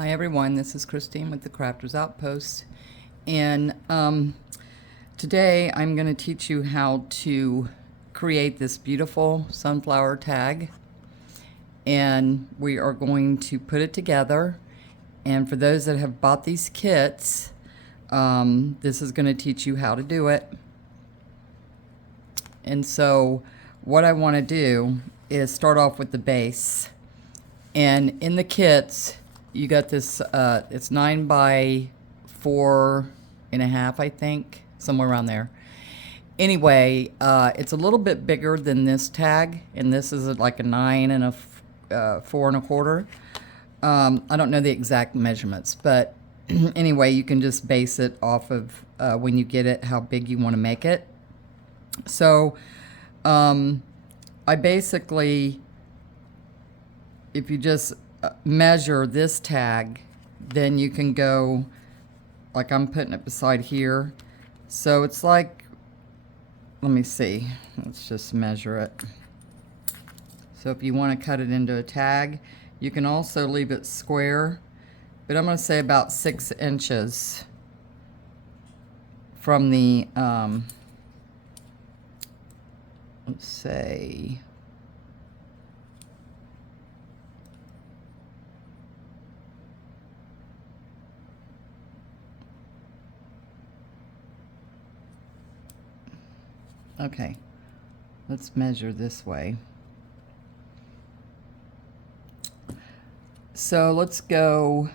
Hi everyone, this is Christine with the Crafters Outpost, and today I'm going to teach you how to create this beautiful sunflower tag, and we are going to put it together. And for those that have bought these kits, this is going to teach you how to do it. And so what I want to do is start off with the base, and in the kits you got this, it's 9 by 4.5, I think, somewhere around there. Anyway, it's a little bit bigger than this tag, and this is like a 9 and a 4 1/4. I don't know the exact measurements, but anyway, you can just base it off of when you get it, how big you want to make it. So I basically, if you just measure this tag, then you can go, like I'm putting it beside here. So it's like, let me see, let's just measure it. So if you want to cut it into a tag, you can also leave it square, but I'm going to say about 6 inches from the, let's say, okay, let's measure this way. So let's go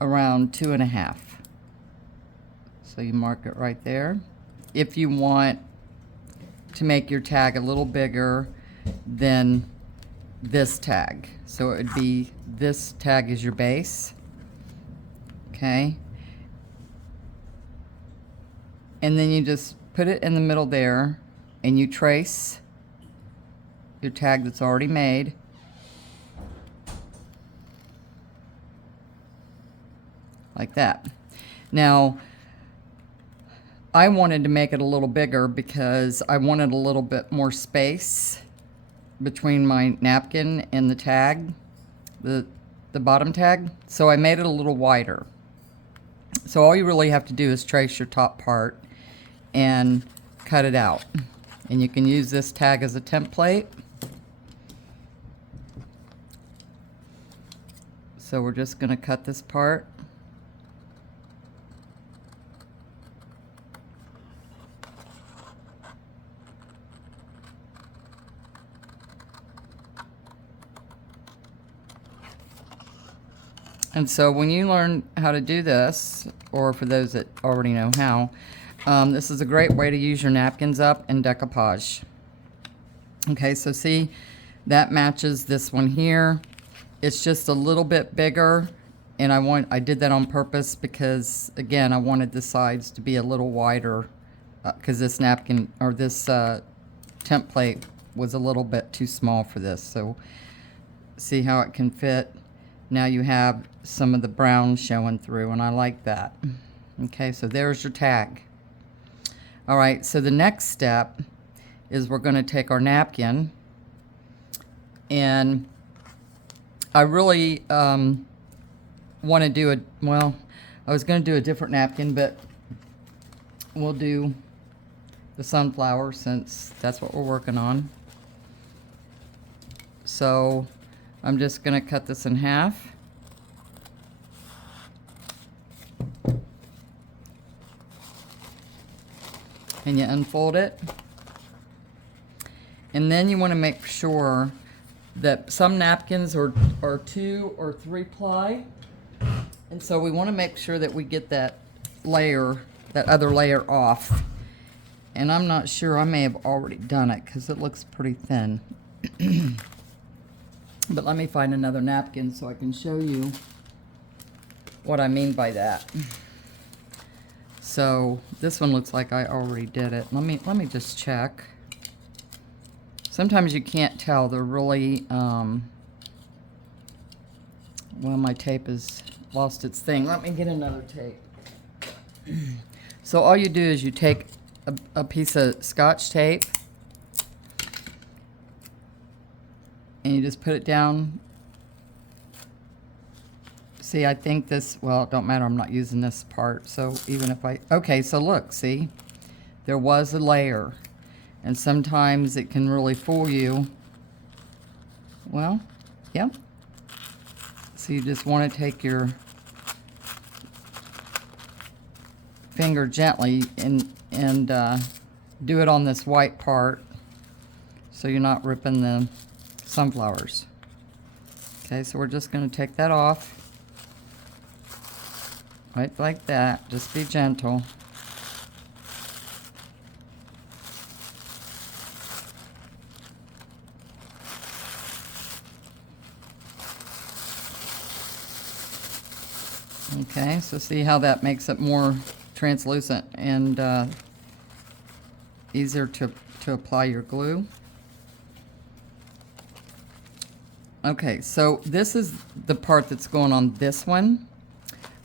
around 2.5. So you mark it right there. If you want to make your tag a little bigger than this tag, so it would be, this tag is your base, okay? And then you just put it in the middle there, and you trace your tag that's already made. Like that. Now, I wanted to make it a little bigger because I wanted a little bit more space between my napkin and the tag, the bottom tag. So I made it a little wider. So all you really have to do is trace your top part and cut it out. And you can use this tag as a template. So we're just going to cut this part. And so when you learn how to do this, or for those that already know how, this is a great way to use your napkins up in decoupage. Okay, so see, that matches this one here. It's just a little bit bigger, and I did that on purpose because, again, I wanted the sides to be a little wider because this napkin, or this template was a little bit too small for this. So see how it can fit? Now you have some of the brown showing through, and I like that. Okay, so there's your tag. All right, so the next step is we're going to take our napkin, and I really want to do a, well, I was going to do a different napkin, but we'll do the sunflower since that's what we're working on. So I'm just going to cut this in half. And you unfold it. And then you want to make sure that some napkins are 2 or 3 ply. And so we want to make sure that we get that layer, that other layer off. And I'm not sure, I may have already done it because it looks pretty thin. But let me find another napkin so I can show you what I mean by that. So this one looks like I already did it. Let me just check. Sometimes you can't tell. They're really, well, my tape has lost its thing. Let me get another tape. So all you do is you take a piece of Scotch tape and you just put it down See, I think this, well, it don't matter, I'm not using this part. So even if okay, so look, see, there was a layer. And sometimes it can really fool you. Well, yep. So you just want to take your finger gently and do it on this white part so you're not ripping the sunflowers. Okay, so we're just going to take that off. Right like that. Just be gentle. Okay, so see how that makes it more translucent and easier to apply your glue. Okay, so this is the part that's going on this one.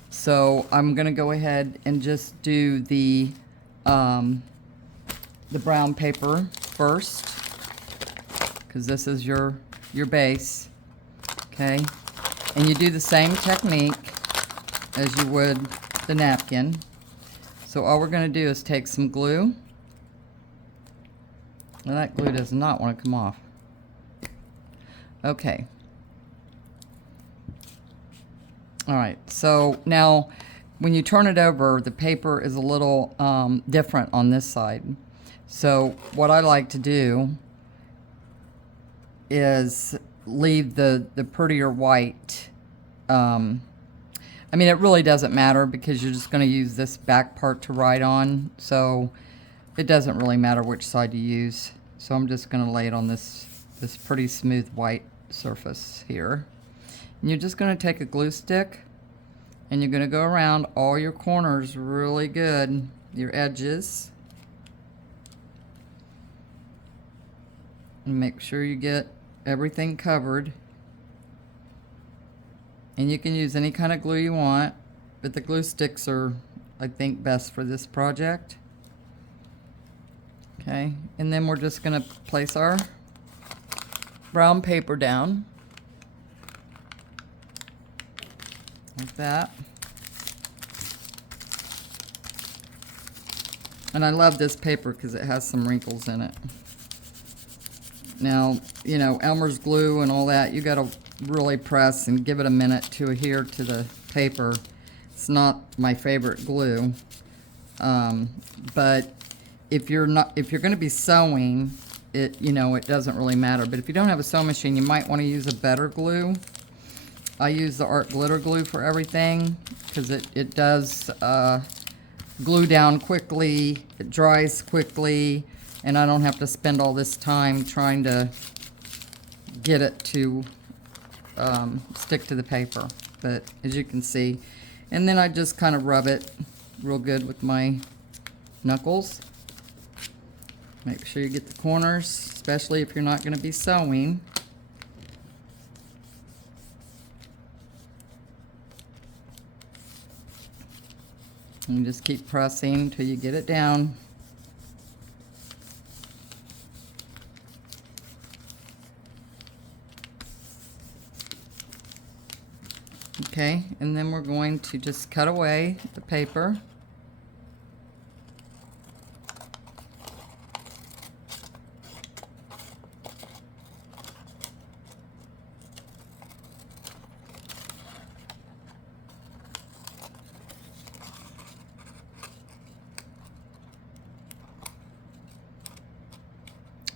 So I'm gonna go ahead and just do the brown paper first, because this is your base. Okay, and you do the same technique as you would the napkin. So all we're going to do is take some glue. Well, that glue does not want to come off. Okay. All right, so now when you turn it over, the paper is a little different on this side. So what I like to do is leave the prettier white. I mean, it really doesn't matter because you're just going to use this back part to write on. So it doesn't really matter which side you use. So I'm just going to lay it on this pretty smooth white surface here. And you're just going to take a glue stick and you're going to go around all your corners really good, your edges. And make sure you get everything covered. And you can use any kind of glue you want, but the glue sticks are, I think, best for this project. Okay, and then we're just going to place our brown paper down. Like that. And I love this paper because it has some wrinkles in it. Now, you know, Elmer's glue and all that, you got to really press and give it a minute to adhere to the paper. It's not my favorite glue, but if you're going to be sewing it, you know, it doesn't really matter. But if you don't have a sewing machine, you might want to use a better glue. I use the Art Glitter glue for everything because it does glue down quickly, it dries quickly, and I don't have to spend all this time trying to get it to stick to the paper. But as you can see, and then I just kind of rub it real good with my knuckles. Make sure you get the corners, especially if you're not going to be sewing. And just keep pressing until you get it down. Okay, and then we're going to just cut away the paper.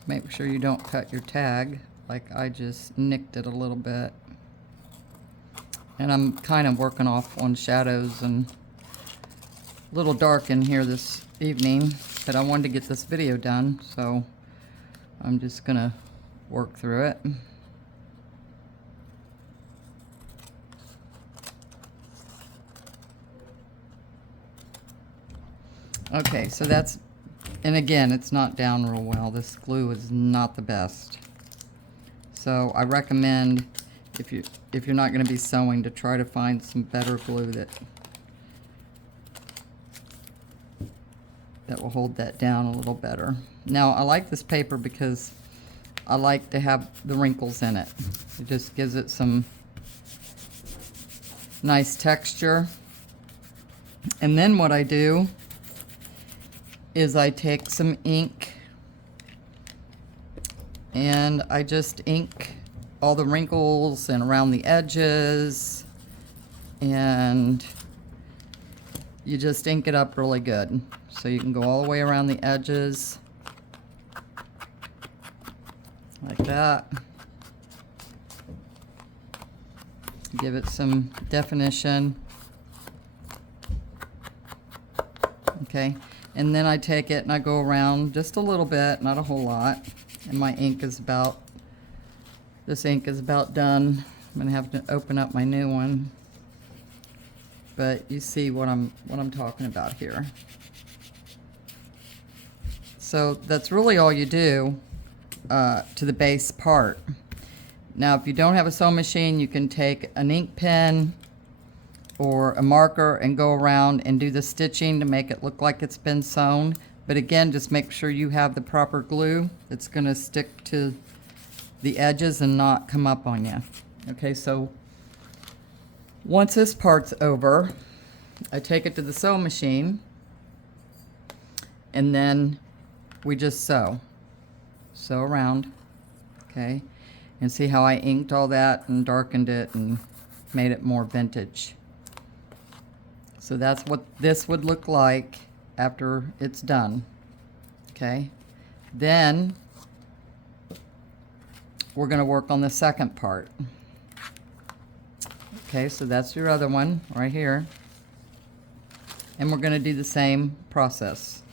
Make sure you don't cut your tag, like I just nicked it a little bit. And I'm kind of working off on shadows and a little dark in here this evening, but I wanted to get this video done, so I'm just gonna work through it. Okay, so that's, and again, it's not down real well. This glue is not the best. So I recommend, if you're not going to be sewing, to try to find some better glue that will hold that down a little better. Now, I like this paper because I like to have the wrinkles in it. It just gives it some nice texture. And then what I do is I take some ink and I just ink all the wrinkles and around the edges, and you just ink it up really good. So you can go all the way around the edges like that. Give it some definition. Okay, and then I take it and I go around just a little bit, not a whole lot. And my ink is about, this ink is about done. I'm gonna have to open up my new one. But you see what I'm talking about here. So that's really all you do to the base part. Now, if you don't have a sewing machine, you can take an ink pen or a marker and go around and do the stitching to make it look like it's been sewn. But again, just make sure you have the proper glue that's gonna stick to the edges and not come up on you. Okay, so once this part's over, I take it to the sewing machine and then we just sew around, okay? And see how I inked all that and darkened it and made it more vintage. So that's what this would look like after it's done, okay? Then we're gonna work on the second part. Okay, so that's your other one right here. And we're gonna do the same process.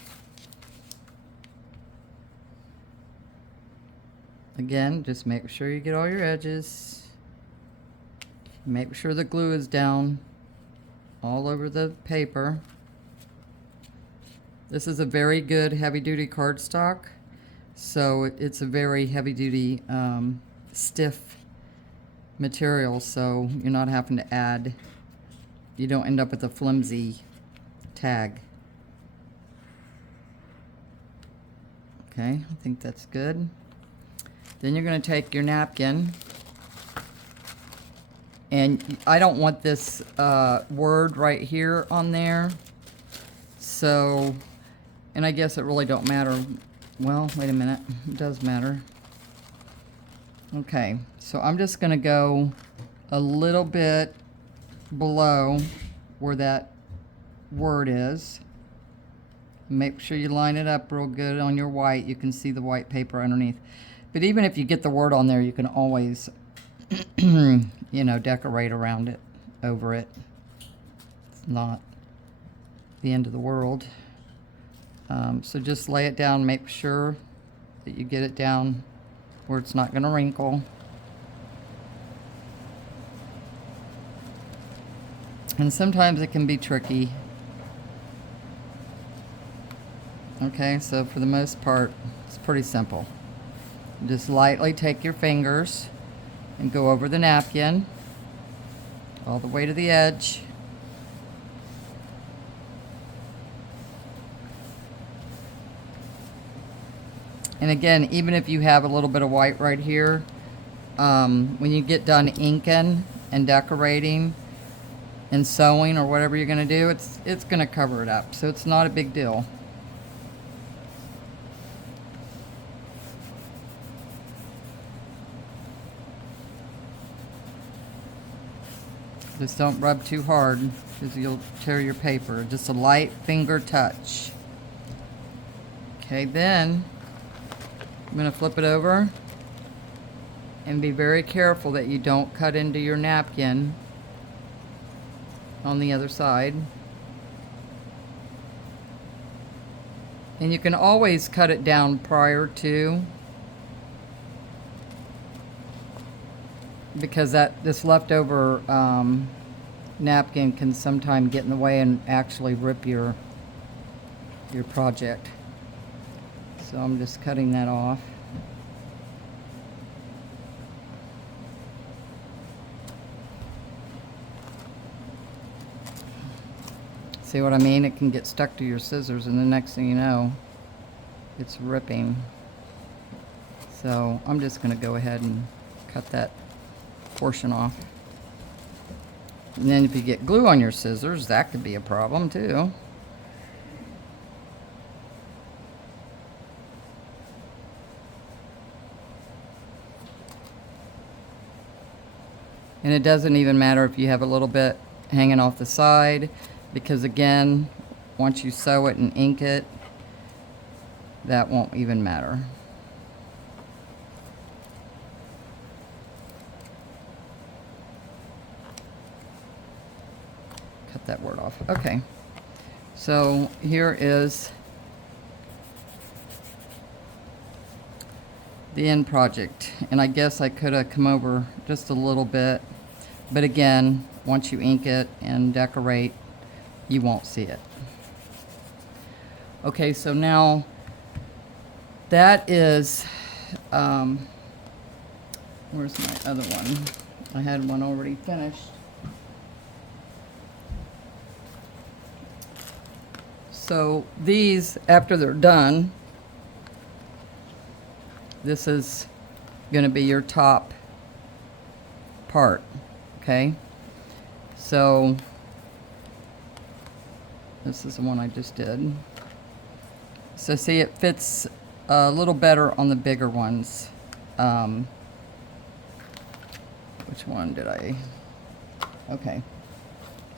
Again, just make sure you get all your edges. Make sure the glue is down all over the paper. This is a very good heavy-duty cardstock, so it's a very heavy-duty stiff material, so you're not having to add, you don't end up with a flimsy tag. Okay, I think that's good. Then you're going to take your napkin, and I don't want this word right here on there, so, and I guess it really don't matter. Well, wait a minute, it does matter. Okay, so I'm just going to go a little bit below where that word is. Make sure you line it up real good on your white. You can see the white paper underneath. But even if you get the word on there, you can always, you know, decorate around it, over it. It's not the end of the world. So just lay it down, make sure that you get it down where it's not going to wrinkle. And sometimes it can be tricky. Okay, so for the most part, it's pretty simple. Just lightly take your fingers and go over the napkin all the way to the edge. And again, even if you have a little bit of white right here, when you get done inking and decorating and sewing or whatever you're going to do, it's going to cover it up. So it's not a big deal. Just don't rub too hard because you'll tear your paper. Just a light finger touch. Okay, then I'm going to flip it over and be very careful that you don't cut into your napkin on the other side. And you can always cut it down prior to, because this leftover napkin can sometimes get in the way and actually rip your project. So I'm just cutting that off. See what I mean? It can get stuck to your scissors and the next thing you know, it's ripping. So I'm just going to go ahead and cut that portion off. And then if you get glue on your scissors, that could be a problem too. And it doesn't even matter if you have a little bit hanging off the side, because again, once you sew it and ink it, that won't even matter. Cut that word off. Okay. So here is the end project. And I guess I could have come over just a little bit. But again, once you ink it and decorate, you won't see it. Okay, so now that is, where's my other one? I had one already finished. So these, after they're done, this is going to be your top part, okay? So this is the one I just did. So see, it fits a little better on the bigger ones. Which one did I? Okay.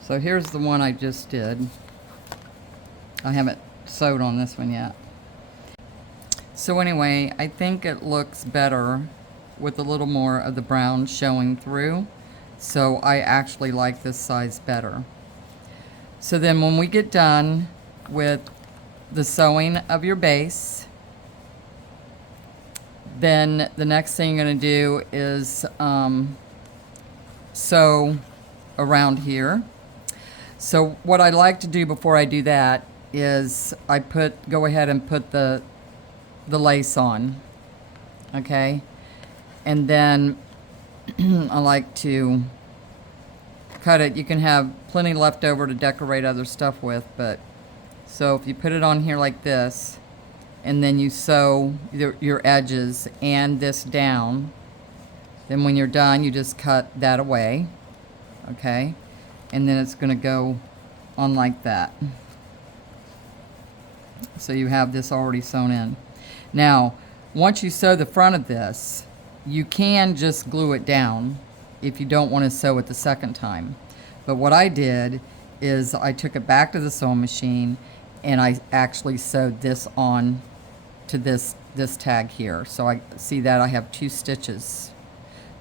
So here's the one I just did. I haven't sewed on this one yet. So anyway, I think it looks better with a little more of the brown showing through. So I actually like this size better. So then when we get done with the sewing of your base, then the next thing you're going to do is sew around here. So what I like to do before I do that is I go ahead and put the lace on, okay? And then I like to cut it. You can have plenty left over to decorate other stuff with, but so if you put it on here like this, and then you sew your edges and this down, then when you're done, you just cut that away, okay? And then it's going to go on like that. So you have this already sewn in. Now, once you sew the front of this, you can just glue it down if you don't want to sew it the second time. But what I did is I took it back to the sewing machine and I actually sewed this on to this tag here. So I see that I have 2 stitches.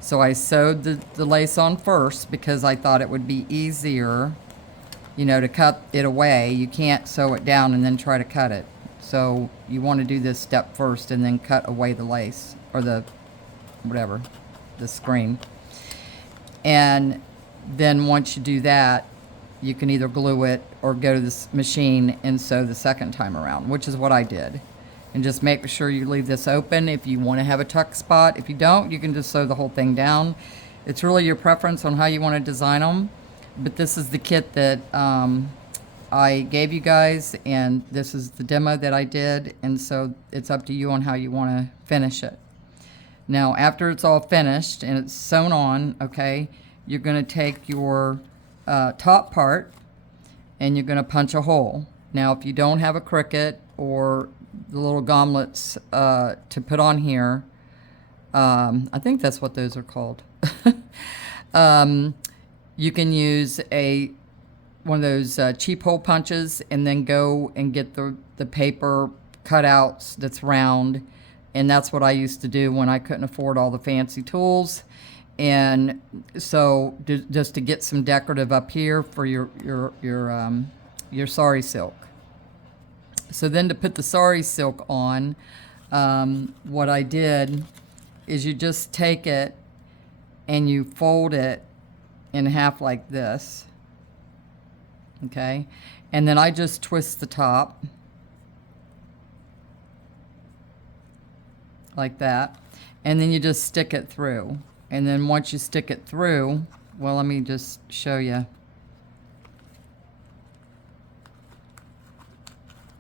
So I sewed the lace on first because I thought it would be easier, you know, to cut it away. You can't sew it down and then try to cut it. So you want to do this step first and then cut away the lace or the whatever, the screen. And then once you do that, you can either glue it or go to this machine and sew the second time around, which is what I did. And just make sure you leave this open if you want to have a tuck spot. If you don't, you can just sew the whole thing down. It's really your preference on how you want to design them. But this is the kit that I gave you guys, and this is the demo that I did, and so it's up to you on how you want to finish it. Now, after it's all finished and it's sewn on, okay, you're going to take your top part and you're going to punch a hole. Now, if you don't have a Cricut or the little gauntlets to put on here, I think that's what those are called. You can use one of those cheap hole punches and then go and get the paper cutouts that's round. And that's what I used to do when I couldn't afford all the fancy tools. And so just to get some decorative up here for your sari silk. So then to put the sari silk on, what I did is you just take it and you fold it in half like this, okay? And then I just twist the top like that, and then you just stick it through. And then once you stick it through, well, let me just show you.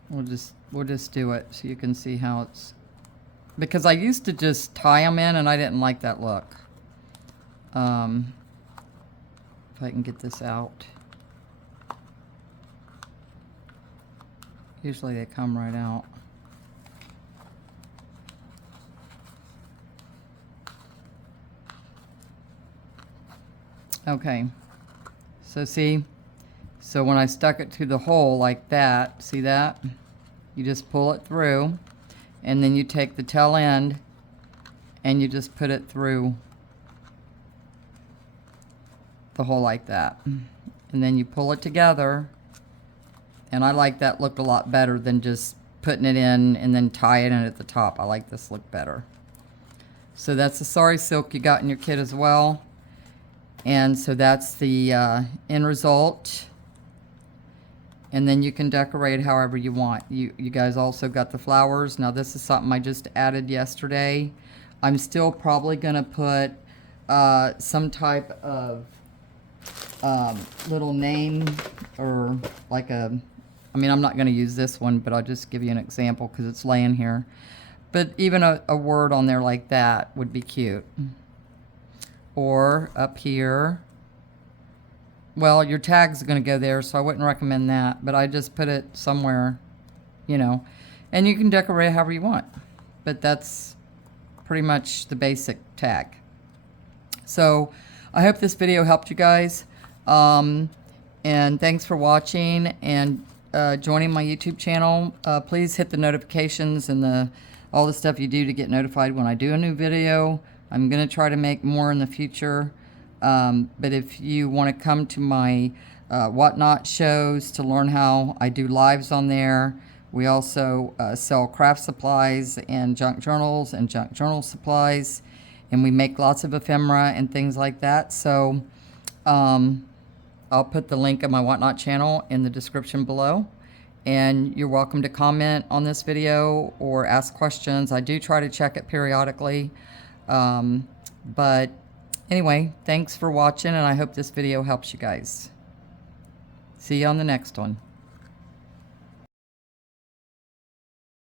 We'll just do it so you can see how it's, because I used to just tie them in and I didn't like that look. If I can get this out. Usually they come right out. Okay, so see, so when I stuck it to the hole like that, see that? You just pull it through, and then you take the tail end and you just put it through the hole like that. And then you pull it together, and I like that look a lot better than just putting it in and then tying it at the top. I like this look better. So that's the sari silk you got in your kit as well. And so that's the end result. And then you can decorate however you want. You guys also got the flowers. Now this is something I just added yesterday. I'm still probably gonna put some type of little name, or like a, I mean, I'm not gonna use this one, but I'll just give you an example because it's laying here. But even a word on there like that would be cute. Or up here, well, your tag's going to go there, so I wouldn't recommend that, but I just put it somewhere, you know, and you can decorate however you want, but that's pretty much the basic tag. So I hope this video helped you guys, and thanks for watching and joining my YouTube channel. Please hit the notifications and all the stuff you do to get notified when I do a new video. I'm going to try to make more in the future, but if you want to come to my Whatnot shows to learn how I do lives on there, we also sell craft supplies and junk journals and junk journal supplies, and we make lots of ephemera and things like that. So I'll put the link of my Whatnot channel in the description below, and you're welcome to comment on this video or ask questions. I do try to check it periodically. But anyway, thanks for watching, and I hope this video helps you guys. See you on the next one.